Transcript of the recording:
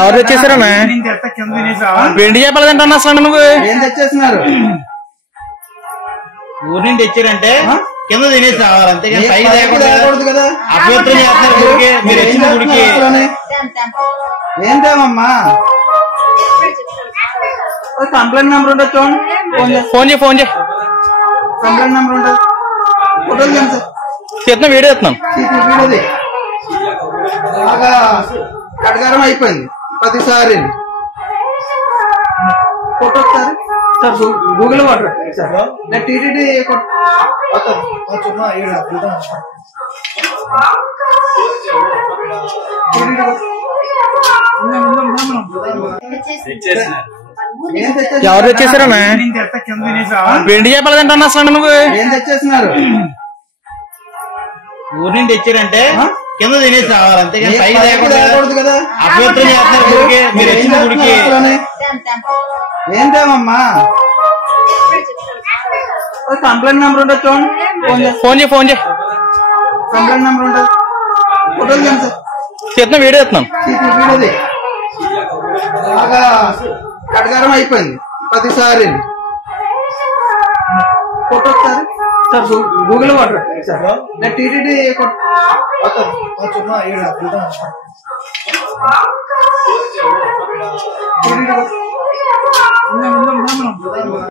ఎవరు తెచ్చేసారా? వెండి చేపలు తింటాను అసలు నువ్వు ఏం తెచ్చేస్తున్నారు? ఊరి నుంచి తెచ్చారంటే కింద తినేసి రావాలి, అంతేగాని పైకి తేకూడదు కదా. అభ్యంతరం చేస్తున్నారు. మీరు వచ్చిన గుడికి ఏంటమ్మా? కంప్లైంట్ నెంబర్ ఉంటుంది చూడండి. ఫోన్ చేయి. కంప్లైంట్ నెంబర్ ఉంటుంది. ఫోటోలు చేస్తున్నా, వీడియో ఎత్తున్నాను. వీడియోది బాగా కటకారం అయిపోయింది ప్రతిసారి. Photo sir Google water sir నేను టీటీడీ ఎవరు తెచ్చేసారా? వెండి చేపలు తింటాను అసలు నువ్వు ఏం తెచ్చేస్తున్నారు? ఊరి నుంచి తెచ్చారంటే కింద తినేసి రావాలి, అంతేగాని పైకి తేకూడదు కదా. అభ్యంతరం చేస్తున్నారు. మీరు వచ్చిన గుడికి ఏంటమ్మా? కంప్లైంట్ నెంబర్ ఉంటుంది చూడండి. ఫోన్ చేయి. కంప్లైంట్ నెంబర్ ఉంటుంది. ఫోటోలు చేస్తున్నా, వీడియో ఎత్తున్నాను. వీడియోది బాగా కటకారం అయిపోయింది ప్రతిసారి. Photo sir Google water sir నేను టీటీడీ